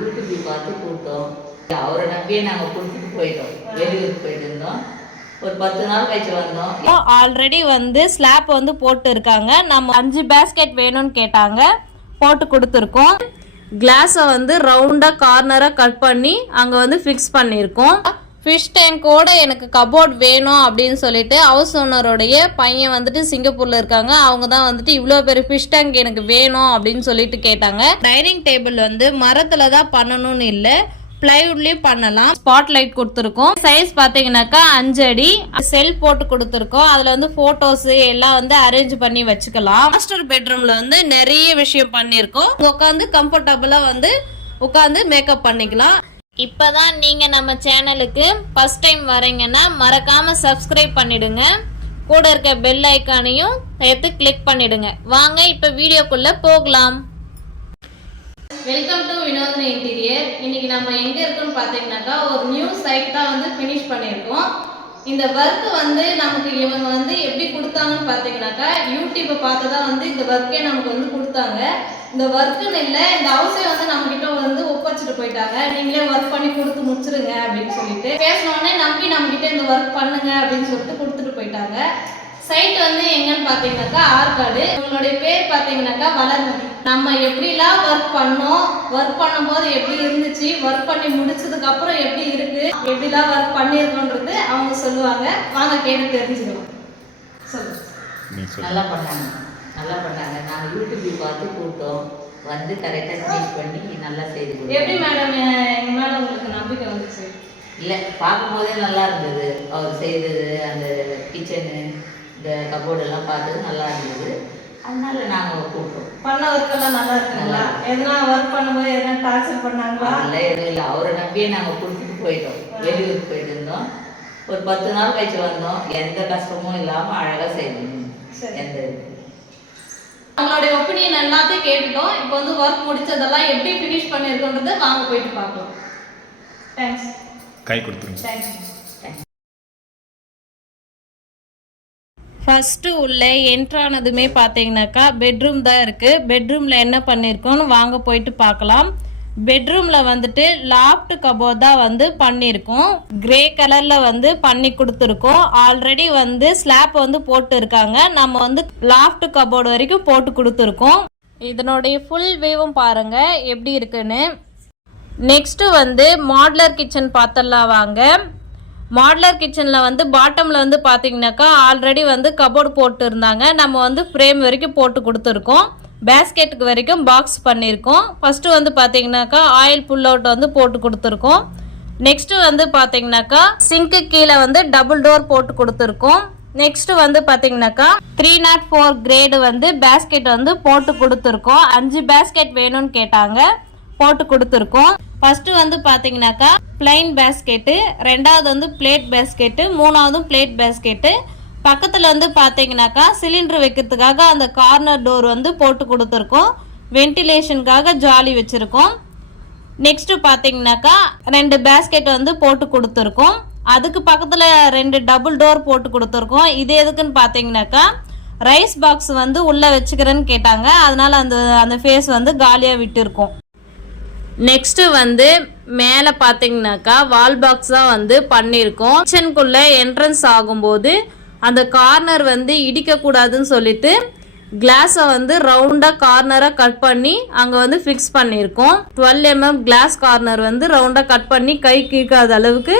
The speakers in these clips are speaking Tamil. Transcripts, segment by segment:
யூடியூப் பார்த்து கூப்பிட்டோம். அவரை நம்பியே நாங்கள் கொடுத்துட்டு போயிட்டோம். வெளியூருக்கு போயிட்டு இருந்தோம். ஒரு பத்து நாள் ஆல்ரெடி வந்து ஸ்லாப் வந்து போட்டு இருக்காங்க. நம்ம அஞ்சு பேஸ்கெட் வேணும்னு கேட்டாங்க. போட்டு கொடுத்துருக்கோம். கிளாஸை வந்து ரவுண்டாக கார்னராக கட் பண்ணி அங்கே வந்து ஃபிக்ஸ் பண்ணியிருக்கோம். ஃபிஷ் டேங்கோட எனக்கு கபோர்ட் வேணும் அப்படின்னு சொல்லிட்டு ஹவுஸ் ஓனருடைய பையன் வந்துட்டு சிங்கப்பூர்ல இருக்காங்க. அவங்க தான் வந்துட்டு இவ்வளோ பெரிய ஃபிஷ் டேங்க் எனக்கு வேணும் அப்படின்னு சொல்லிட்டு கேட்டாங்க. டைனிங் டேபிள் வந்து மரத்துல தான் பண்ணணும்னு இல்லை பிளைவுட்லயும் பண்ணலாம். ஸ்பாட் லைட் கொடுத்துருக்கோம். சைஸ் பாத்தீங்கன்னாக்கா அஞ்சு அடி. செல் போட்டு கொடுத்துருக்கோம். அதுல வந்து போட்டோஸ் எல்லாம் வந்து அரேஞ்ச் பண்ணி வச்சுக்கலாம். மாஸ்டர் பெட்ரூம்ல வந்து நிறைய விஷயம் பண்ணியிருக்கோம். உட்காந்து கம்ஃபர்டபுளா வந்து உட்காந்து மேக்கப் பண்ணிக்கலாம். இப்போதான் நீங்கள் நம்ம சேனலுக்கு ஃபஸ்ட் டைம் வரீங்கன்னா மறக்காம சப்ஸ்கிரைப் பண்ணிடுங்க. கூட இருக்க பெல் ஐக்கானையும் சேர்த்து கிளிக் பண்ணிடுங்க. வாங்க இப்போ வீடியோக்குள்ள போகலாம். வெல்கம் டு வினோதன இன்டீரியர் இன்னைக்கு நம்ம எங்க இருக்கோம்னு பார்த்தீங்கன்னாக்கா ஒரு நியூ சைட் தான் வந்து ஃபினிஷ் பண்ணியிருக்கோம். இந்த ஒர்க் வந்து நமக்கு இவங்க வந்து எப்படி கொடுத்தாங்கன்னு பார்த்தீங்கன்னாக்கா யூடியூப்பை பார்த்து தான் வந்து இந்த ஒர்க்கே நமக்கு வந்து கொடுத்தாங்க. இந்த ஒர்க்குன்னு இல்லை இந்த அவசியம் வந்து நம்ம கிட்ட வந்து ஒப்படைச்சிட்டு போயிட்டாங்க. நீங்களே ஒர்க் பண்ணி கொடுத்து முடிச்சிருங்க அப்படின்னு சொல்லிட்டு பேசினோடனே நம்பி நம்ம கிட்ட இந்த ஒர்க் பண்ணுங்க அப்படின்னு சொல்லிட்டு கொடுத்துட்டு சைட் வந்து எங்கன்னு பார்த்தீங்கன்னாக்கா ஆற்காடு. உங்களுடைய பேர் பார்த்தீங்கன்னாக்கா வளர்மதி. நம்ம எப்படிலாம் ஒர்க் பண்ணோம் ஒர்க் பண்ணும்போது எப்படி இருந்துச்சு ஒர்க் பண்ணி முடிச்சதுக்கு அப்புறம் எப்படி இருக்கு எப்படிலாம் ஒர்க் பண்ணியிருக்கோன்றது அவங்க சொல்லுவாங்க. வாங்க கேட்டு தெரிஞ்சுக்கலாம். சொல்லு நீ சொல்லு. நல்லா பண்ணாங்க. நல்லா பண்ணாங்க. நாங்கள் யூடியூப் பார்த்து கூப்பிட்டோம். வந்து கரெக்டாக ஃபினிஷ் பண்ணி நல்லா செய்து எப்படி மேடம் எங்க மேல உங்களுக்கு நம்பிக்கை வந்துச்சு? இல்லை பார்க்கும்போதே நல்லா இருந்தது. அவர் செய்தது அந்த கிச்சனு இந்த கபோர்டு எல்லாம் பார்த்தது நல்லா இருந்தது. அதனால நாங்கள் கூப்பிட்டோம். பண்ண ஒர்க் எல்லாம் நல்லா இருக்குங்களா எதனா ஒர்க் பண்ணும்போது எதனா டார்ச்சர் பண்ணாங்களா? அதெல்லாம் எதுவும் இல்லை. அவரை நம்பியே நாங்கள் கொடுத்துட்டு போயிட்டோம். வெளியூருக்கு போயிட்டு இருந்தோம். ஒரு பத்து நாள் கழிச்சு வந்தோம். எந்த கஷ்டமும் இல்லாமல் அழகாக செய்யணும் சரி. எந்த அவங்களுடைய ஒப்பீனியன் எல்லாத்தையும் கேட்டுட்டோம். இப்போ வந்து ஒர்க் முடிச்சதெல்லாம் எப்படி ஃபினிஷ் பண்ணியிருக்கோன்றதை வாங்க போயிட்டு பார்க்கலாம். தேங்க்ஸ் கை கொடுத்துருங்க. தேங்க்ஸ் ஃபஸ்ட்டு உள்ளே என்ட்ரானதுமே பார்த்தீங்கன்னாக்கா பெட்ரூம் தான் இருக்குது பெட்ரூமில் என்ன பண்ணியிருக்கோன்னு வாங்க போயிட்டு பார்க்கலாம். பெட்ரூமில் வந்துட்டு லாஃப்ட் கபோர்ட் தான் வந்து பண்ணியிருக்கோம் கிரே கலரில் வந்து பண்ணி கொடுத்துருக்கோம். ஆல்ரெடி வந்து ஸ்லாப் வந்து போட்டு இருக்காங்க. நம்ம வந்து லாஃப்ட் கபோர்டு வரைக்கும் போட்டு கொடுத்துருக்கோம். இதனுடைய ஃபுல் வியூவும் பாருங்கள் எப்படி இருக்குன்னு. நெக்ஸ்ட்டு வந்து மாடுலர் கிச்சன் பார்த்துடலாம் வாங்க. மாடுலர் கிச்சனில் வந்து பாட்டமில் வந்து பார்த்தீங்கன்னாக்கா ஆல்ரெடி வந்து கபோர்டு போட்டு இருந்தாங்க நம்ம வந்து ஃப்ரேம் வரைக்கும் போட்டு கொடுத்துருக்கோம். பேஸ்கெட்டுக்கு வரைக்கும் பாக்ஸ் பண்ணியிருக்கோம். ஃபஸ்ட்டு வந்து பார்த்தீங்கன்னாக்கா ஆயில் புல் அவுட் வந்து போட்டு கொடுத்துருக்கோம். நெக்ஸ்ட்டு வந்து பார்த்தீங்கன்னாக்கா சிங்க்கு கீழே வந்து டபுள் டோர் போட்டு கொடுத்துருக்கோம். நெக்ஸ்ட் வந்து பார்த்தீங்கன்னாக்கா த்ரீ நாட் ஃபோர் கிரேடு வந்து பேஸ்கெட் வந்து போட்டு கொடுத்துருக்கோம். அஞ்சு பேஸ்கெட் வேணும்னு கேட்டாங்க. போட்டு கொடுத்துருக்கோம். ஃபர்ஸ்ட் வந்து பார்த்தீங்கன்னாக்கா பிளைன் பேஸ்கெட்டு ரெண்டாவது வந்து பிளேட் பேஸ்கெட்டு மூணாவதும் பிளேட் பேஸ்கெட்டு பக்கத்தில் வந்து பார்த்தீங்கன்னாக்கா சிலிண்டர் வைக்கிறதுக்காக அந்த கார்னர் டோர் வந்து போட்டு கொடுத்துருக்கோம். வென்டிலேஷனுக்காக ஜாலி வச்சுருக்கோம். நெக்ஸ்ட்டு பார்த்தீங்கன்னாக்கா ரெண்டு பேஸ்கெட் வந்து போட்டு கொடுத்துருக்கோம். அதுக்கு பக்கத்தில் ரெண்டு டபுள் டோர் போட்டு கொடுத்துருக்கோம். இது எதுக்குன்னு பார்த்தீங்கன்னாக்கா ரைஸ் பாக்ஸ் வந்து உள்ளே வச்சுக்கிறேன்னு கேட்டாங்க. அதனால் அந்த அந்த ஃபேஸ் வந்து காலியாக விட்டுருக்கோம். நெக்ஸ்ட் வந்து மேலே பார்த்தீங்கன்னாக்கா வால் பாக்ஸ் தான் வந்து பண்ணியிருக்கோம் கிச்சனுக்குள்ளே என்ட்ரன்ஸ் ஆகும்போது அந்த கார்னர் வந்து இடிக்கக்கூடாதுன்னு சொல்லிட்டு கிளாஸை வந்து ரவுண்டாக கார்னராக கட் பண்ணி அங்கே வந்து ஃபிக்ஸ் பண்ணியிருக்கோம் டுவெல் எம்எம் கிளாஸ் கார்னர் வந்து ரவுண்டாக கட் பண்ணி கை கீழ்க்காத அளவுக்கு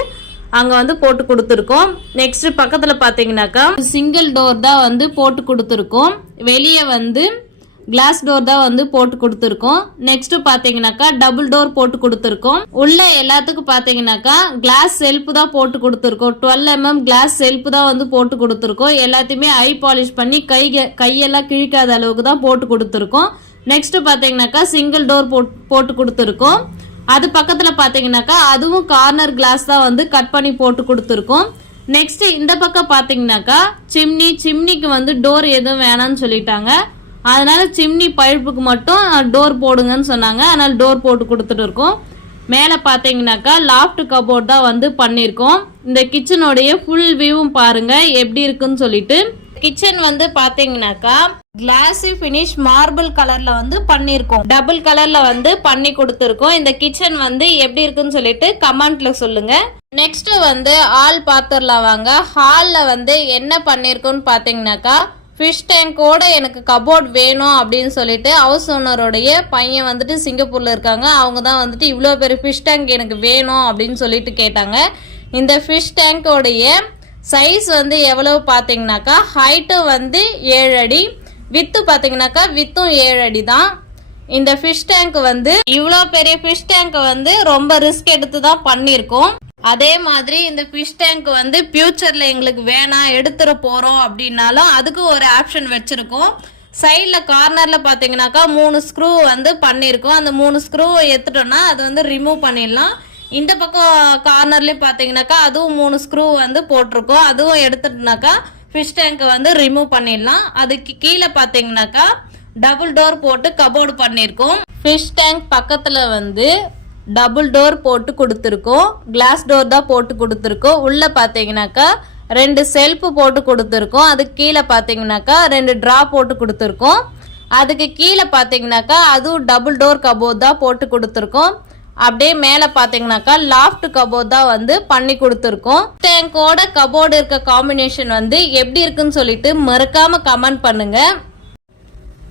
அங்கே வந்து போட்டு கொடுத்துருக்கோம். நெக்ஸ்ட் பக்கத்தில் பார்த்தீங்கன்னாக்கா சிங்கிள் டோர் தான் வந்து போட்டு கொடுத்துருக்கோம். வெளியே வந்து கிளாஸ் டோர் தான் வந்து போட்டு கொடுத்துருக்கோம். நெக்ஸ்ட் பாத்தீங்கன்னாக்கா டபுள் டோர் போட்டு கொடுத்துருக்கோம். உள்ள எல்லாத்துக்கும் பாத்தீங்கன்னாக்கா கிளாஸ் செல்ஃப் தான் போட்டு கொடுத்துருக்கோம். Twelve mm mm glass shelf தான் வந்து போட்டு கொடுத்துருக்கோம். எல்லாத்தையுமே ஐ பாலிஷ் பண்ணி கை கையெல்லாம் கிழிக்காத அளவுக்கு தான் போட்டு கொடுத்துருக்கோம். நெக்ஸ்ட் பாத்தீங்கன்னாக்கா சிங்கிள் டோர் போட்டு கொடுத்துருக்கோம். அது பக்கத்துல பாத்தீங்கன்னாக்கா அதுவும் கார்னர் கிளாஸ் தான் வந்து கட் பண்ணி போட்டு கொடுத்துருக்கோம். நெக்ஸ்ட் இந்த பக்கம் பாத்தீங்கன்னாக்கா சிம்னி சிம்னிக்கு வந்து டோர் எதுவும் வேணாம்னு சொல்லிட்டாங்க. அதனால சிம்னி பைப்புக்கு மட்டும் டோர் போடுங்கன்னு சொன்னாங்க. அதனால டோர் போட்டு கொடுத்துட்டு இருக்கோம். மேலே பார்த்தீங்கன்னாக்கா லாஃப்ட் கபோர்ட் தான் வந்து பண்ணியிருக்கோம். இந்த கிச்சனுடைய ஃபுல் வியூவும் பாருங்க எப்படி இருக்குன்னு சொல்லிட்டு. கிச்சன் வந்து பாத்தீங்கன்னாக்கா கிளாஸி ஃபினிஷ் மார்பிள் கலர்ல வந்து பண்ணிருக்கோம் டபுள் கலர்ல வந்து பண்ணி கொடுத்துருக்கோம். இந்த கிச்சன் வந்து எப்படி இருக்குன்னு சொல்லிட்டு கமெண்ட்ல சொல்லுங்க. நெக்ஸ்ட் வந்து ஹால் பாத்திரலாம் வாங்க. ஹாலில் வந்து என்ன பண்ணிருக்கோம்னு பாத்தீங்கன்னாக்கா ஃபிஷ் டேங்கோட எனக்கு கபோர்ட் வேணும் அப்படின்னு சொல்லிட்டு ஹவுஸ் ஓனருடைய பையன் வந்துட்டு சிங்கப்பூரில் இருக்காங்க. அவங்க தான் வந்துட்டு இவ்வளோ பெரிய ஃபிஷ் டேங்க் எனக்கு வேணும் அப்படின்னு சொல்லிட்டு கேட்டாங்க. இந்த ஃபிஷ் டேங்கோடைய சைஸ் வந்து எவ்வளவு பார்த்தீங்கன்னாக்கா ஹைட்டும் வந்து ஏழு அடி வித்து பார்த்தீங்கன்னாக்கா வித்தும் ஏழு அடி தான். இந்த ஃபிஷ் டேங்க் வந்து இவ்வளோ பெரிய ஃபிஷ் டேங்க் வந்து ரொம்ப ரிஸ்க் எடுத்து தான் பண்ணியிருக்கோம். அதே மாதிரி இந்த ஃபிஷ் டேங்க் வந்து ஃபியூச்சர்ல எங்களுக்கு வேணாம் எடுத்துட போறோம் அப்படின்னாலும் அதுக்கு ஒரு ஆப்ஷன் வச்சிருக்கோம். சைடில் கார்னரில் பார்த்தீங்கன்னாக்கா மூணு ஸ்க்ரூ வந்து பண்ணியிருக்கோம். அந்த மூணு ஸ்க்ரூ எடுத்துட்டோம்னா அது வந்து ரிமூவ் பண்ணிடலாம். இந்த பக்கம் கார்னர்லேயும் பார்த்தீங்கன்னாக்கா அதுவும் மூணு ஸ்க்ரூ வந்து போட்டிருக்கோம். அதுவும் எடுத்துட்டோம்னாக்கா ஃபிஷ் டேங்க்கை வந்து ரிமூவ் பண்ணிடலாம். அதுக்கு கீழே பார்த்தீங்கன்னாக்கா டபுள் டோர் போட்டு கபோர்டு பண்ணியிருக்கோம். ஃபிஷ் டேங்க் பக்கத்தில் வந்து டபுள் டோர் போட்டு கொடுத்துருக்கோம். கிளாஸ் டோர் தான் போட்டு கொடுத்துருக்கோம். உள்ளே பார்த்தீங்கன்னாக்கா ரெண்டு செல்ஃபு போட்டு கொடுத்துருக்கோம். அதுக்கு கீழே பார்த்தீங்கன்னாக்கா ரெண்டு ட்ரா போட்டு கொடுத்துருக்கோம். அதுக்கு கீழே பார்த்தீங்கன்னாக்கா அதுவும் டபுள் டோர் கபோர்ட் தான் போட்டு கொடுத்துருக்கோம். அப்படியே மேலே பார்த்தீங்கன்னாக்கா லாஃப்ட் கபோர்ட் தான் வந்து பண்ணி கொடுத்துருக்கோம். டேங்கோட கபோர்டு இருக்க காம்பினேஷன் வந்து எப்படி இருக்குன்னு சொல்லிட்டு மறக்காமல் கமெண்ட் பண்ணுங்கள்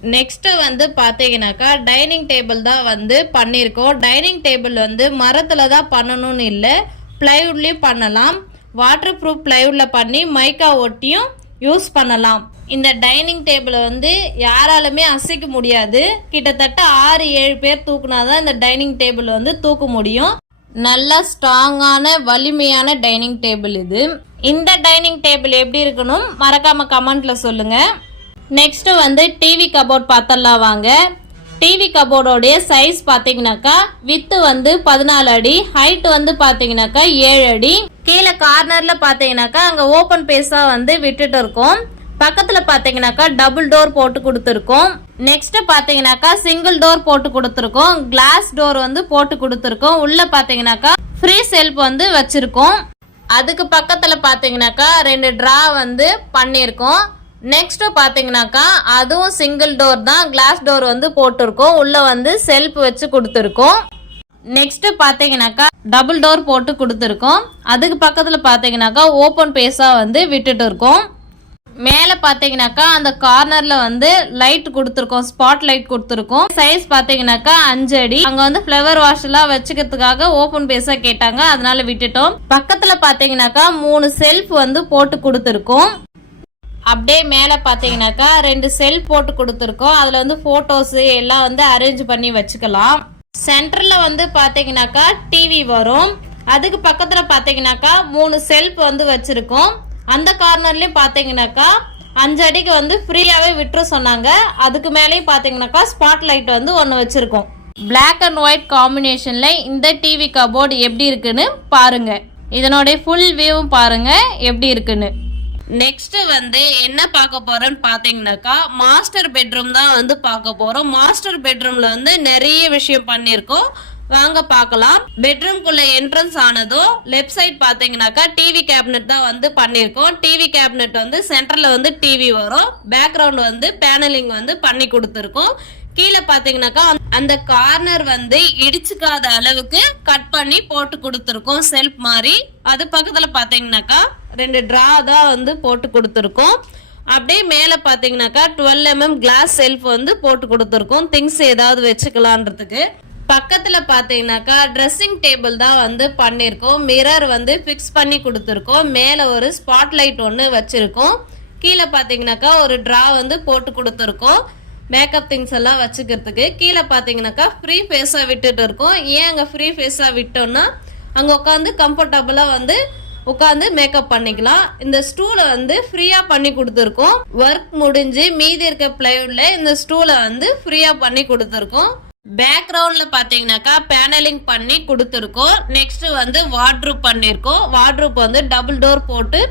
நெக்ஸ்ட்டு வந்து பார்த்தீங்கன்னாக்கா டைனிங் டேபிள் தான் வந்து பண்ணியிருக்கோம் டைனிங் டேபிள் வந்து மரத்தில் தான் பண்ணணும்னு இல்லை. ப்ளைவுட்லேயும் பண்ணலாம். வாட்டர் ப்ரூஃப் ப்ளைவுட்டில் பண்ணி மைக்கா ஒட்டியும் யூஸ் பண்ணலாம். இந்த டைனிங் டேபிளை வந்து யாராலுமே அசைக்க முடியாது. கிட்டத்தட்ட ஆறு ஏழு பேர் தூக்குனாதான் இந்த டைனிங் டேபிள் வந்து தூக்க முடியும். நல்ல ஸ்ட்ராங்கான வலிமையான டைனிங் டேபிள் இது. இந்த டைனிங் டேபிள் எப்படி இருக்கணும்? மறக்காம கமெண்ட்ல சொல்லுங்க. நெக்ஸ்ட் வந்து டிவி கபோர்ட் பார்த்தலாம் வாங்க. டிவி கபோர்டோடைய சைஸ் பார்த்தீங்கன்னாக்கா வித்து வந்து பதினாலு அடி ஹைட் வந்து பார்த்தீங்கன்னாக்கா ஏழு அடி. கீழே கார்னரில் பார்த்தீங்கன்னாக்கா அங்கே ஓப்பன் பேஸாக வந்து விட்டுட்டு இருக்கோம். பக்கத்தில் பார்த்தீங்கன்னாக்கா டபுள் டோர் போட்டு கொடுத்துருக்கோம். நெக்ஸ்ட் பார்த்தீங்கன்னாக்கா சிங்கிள் டோர் போட்டு கொடுத்துருக்கோம். கிளாஸ் டோர் வந்து போட்டு கொடுத்துருக்கோம். உள்ளே பார்த்தீங்கன்னாக்கா ஃப்ரீ செல்ஃப் வந்து வச்சுருக்கோம். அதுக்கு பக்கத்தில் பார்த்தீங்கன்னாக்கா ரெண்டு ட்ரா வந்து பண்ணியிருக்கோம். நெக்ஸ்ட் பாத்தீங்கன்னாக்கா அதுவும் சிங்கிள் டோர் தான். கிளாஸ் டோர் வந்து போட்டிருக்கோம். உள்ள வந்து செல்ஃப் வச்சு கொடுத்துருக்கோம். நெக்ஸ்ட் பாத்தீங்கன்னாக்கா டபுள் டோர் போட்டு கொடுத்துருக்கோம். அதுக்கு பக்கத்தில் பாத்தீங்கன்னாக்கா ஓப்பன் பேஸாக வந்து விட்டுட்டு இருக்கோம். மேலே பார்த்தீங்கன்னாக்கா அந்த கார்னரில் வந்து லைட் கொடுத்துருக்கோம். ஸ்பாட் லைட் கொடுத்துருக்கோம். சைஸ் பார்த்தீங்கன்னாக்கா அஞ்சு அடி. அங்கே வந்து ஃப்ளவர் வாஷ் எல்லாம் வச்சுக்கிறதுக்காக ஓப்பன் பேஸாக கேட்டாங்க. அதனால விட்டுட்டோம். பக்கத்தில் பார்த்தீங்கன்னாக்கா மூணு செல்ஃப் வந்து போட்டு கொடுத்துருக்கோம். அப்படியே மேலே பார்த்தீங்கன்னாக்கா ரெண்டு செல் போட்டு கொடுத்துருக்கோம். அதில் வந்து ஃபோட்டோஸு எல்லாம் வந்து அரேஞ்ச் பண்ணி வச்சுக்கலாம். சென்டரில் வந்து பார்த்தீங்கன்னாக்கா டிவி வரும். அதுக்கு பக்கத்தில் பார்த்தீங்கன்னாக்கா மூணு செல்ஃப் வந்து வச்சுருக்கோம். அந்த கார்னர்லேயும் பார்த்தீங்கன்னாக்கா அஞ்சு அடிக்கு வந்து ஃப்ரீயாகவே விட்டுற சொன்னாங்க. அதுக்கு மேலேயும் பார்த்தீங்கன்னாக்கா ஸ்பாட் லைட் வந்து ஒன்று வச்சுருக்கோம். பிளாக் அண்ட் ஒயிட் காம்பினேஷனில் இந்த டிவி கபோர்டு எப்படி இருக்குன்னு பாருங்க. இதனுடைய ஃபுல் வியூவும் பாருங்கள் எப்படி இருக்குன்னு. நெக்ஸ்ட் வந்து என்ன பார்க்க போறோம்னு பாத்தீங்கன்னாக்கா மாஸ்டர் பெட்ரூம் தான் வந்து பார்க்க போறோம். மாஸ்டர் பெட்ரூம்ல வந்து நிறைய விஷயம் பண்ணியிருக்கோம். வாங்க பார்க்கலாம். பெட்ரூம்குள்ள என்ட்ரன்ஸ் ஆனதோ லெஃப்ட் சைட் பார்த்தீங்கன்னாக்கா டிவி கேபினெட் தான் வந்து பண்ணியிருக்கோம். டிவி கேபினெட் வந்து சென்டரில் வந்து டிவி வரும். பேக்ரவுண்ட் வந்து பேனலிங் வந்து பண்ணி கொடுத்துருக்கோம். கீழே பார்த்தீங்கன்னாக்கா அந்த கார்னர் வந்து இடிச்சுக்காத அளவுக்கு கட் பண்ணி போட்டு கொடுத்துருக்கோம். செல்ஃப் மாதிரி. அது பக்கத்தில் பார்த்தீங்கன்னாக்கா ரெண்டு ட்ரா தான் வந்து போட்டு கொடுத்துருக்கோம். அப்படியே மேலே பார்த்தீங்கன்னாக்கா டுவெல் எம்எம் கிளாஸ் செல்ஃப் வந்து போட்டு கொடுத்துருக்கோம். திங்ஸ் ஏதாவது வச்சுக்கலான்றதுக்கு. பக்கத்தில் பார்த்தீங்கனாக்கா ட்ரெஸ்ஸிங் டேபிள் தான் வந்து பண்ணியிருக்கோம். மிரர் வந்து ஃபிக்ஸ் பண்ணி கொடுத்துருக்கோம். மேலே ஒரு ஸ்பாட் லைட் ஒன்று வச்சுருக்கோம். கீழே பார்த்தீங்கன்னாக்கா ஒரு ட்ரா வந்து போட்டு கொடுத்துருக்கோம். மேக்கப் திங்ஸ் எல்லாம் வச்சுக்கிறதுக்கு. கீழே பார்த்தீங்கன்னாக்கா ஃப்ரீ ஃபேஸாக விட்டுட்டு இருக்கோம். ஏன் அங்கே ஃப்ரீ ஃபேஸாக விட்டோம்னா அங்கே உட்காந்து கம்ஃபர்டபுளாக வந்து உட்காந்து மேக்கப் பண்ணிக்கலாம். இந்த ஸ்டூலை வந்து ஃப்ரீயாக பண்ணி கொடுத்துருக்கோம். ஒர்க் முடிஞ்சு மீதி இருக்க பிளைவுட்ல இந்த ஸ்டூலை வந்து ஃப்ரீயாக பண்ணி கொடுத்துருக்கோம். பேக்ரவுண்ட்ல பாத்தீங்கன்னாக்கா பேனலிங் பண்ணி கொடுத்துருக்கோம். நெக்ஸ்ட் வந்து வாட்ரூப் பண்ணியிருக்கோம் வாட்ரூப் வந்து டபுள் டோர் போட்டு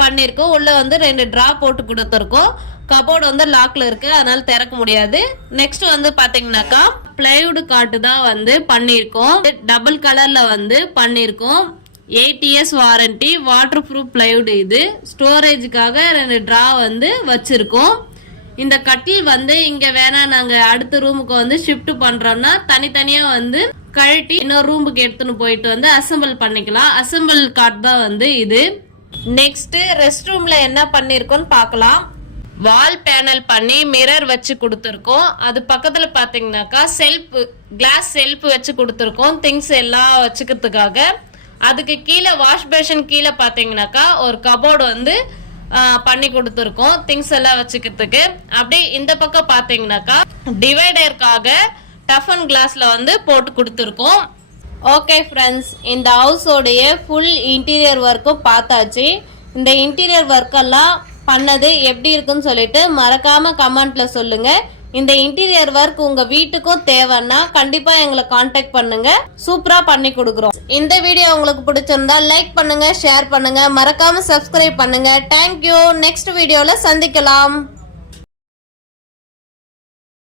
பண்ணியிருக்கோம் உள்ள வந்து ரெண்டு ட்ரா போட்டு கொடுத்துருக்கோம். கபோர்டு வந்து லாக்ல இருக்கு. அதனால திறக்க முடியாது. நெக்ஸ்ட் வந்து பாத்தீங்கன்னாக்கா பிளைவுட் காட்டு தான் வந்து பண்ணியிருக்கோம் டபுள் கலர்ல வந்து பண்ணியிருக்கோம் eight years warranty water proof plywood இது. ஸ்டோரேஜுக்காக ரெண்டு ட்ரா வந்து வச்சுருக்கோம். இந்த கட்டில் வந்து இங்கே வேணால் நாங்கள் அடுத்த ரூமுக்கு வந்து ஷிஃப்ட் பண்ணுறோம்னா தனித்தனியாக வந்து கழட்டி இன்னொரு ரூமுக்கு எடுத்துன்னு போயிட்டு வந்து அசெம்பிள் பண்ணிக்கலாம். அசெம்பிள் கார்ட் தான் வந்து இது. நெக்ஸ்ட் ரெஸ்ட் ரூம்ல என்ன பண்ணிருக்கோம்னு பார்க்கலாம். வால் பேனல் பண்ணி மிரர் வச்சு கொடுத்துருக்கோம். அது பக்கத்தில் பார்த்தீங்கன்னாக்கா செல்ஃப் கிளாஸ் செல்ஃப் வச்சு கொடுத்துருக்கோம். திங்ஸ் எல்லாம் வச்சுக்கிறதுக்காக. அதுக்கு கீழே வாஷ் பேஷன் கீழே பாத்தீங்கன்னாக்கா ஒரு கபோர்டு வந்து பண்ணி கொடுத்துருக்கோம். திங்ஸ் எல்லாம் வச்சுக்கிறதுக்கு. அப்படியே இந்த பக்கம் பார்த்தீங்கன்னாக்கா டிவைடருக்காக டஃபன் கிளாஸில் வந்து போட்டு கொடுத்துருக்கோம். ஓகே ஃப்ரெண்ட்ஸ் இந்த ஹவுஸோடைய ஃபுல் இன்டீரியர் ஒர்க்கும் பார்த்தாச்சு. இந்த இன்டீரியர் ஒர்க்கெல்லாம் பண்ணது எப்படி இருக்குன்னு சொல்லிட்டு மறக்காமல் கமெண்ட்டில் சொல்லுங்கள் இந்த இன்டீரியர் ஒர்க் உங்க வீட்டுக்கும் தேவைன்னா கண்டிப்பா எங்களை காண்டாக்ட் பண்ணுங்க. சூப்பரா பண்ணி கொடுக்குறோம். இந்த வீடியோ உங்களுக்கு பிடிச்சிருந்தா லைக் பண்ணுங்க ஷேர் பண்ணுங்க. மறக்காம சப்ஸ்கிரைப் பண்ணுங்க. தேங்க்யூ நெக்ஸ்ட் வீடியோல சந்திக்கலாம்.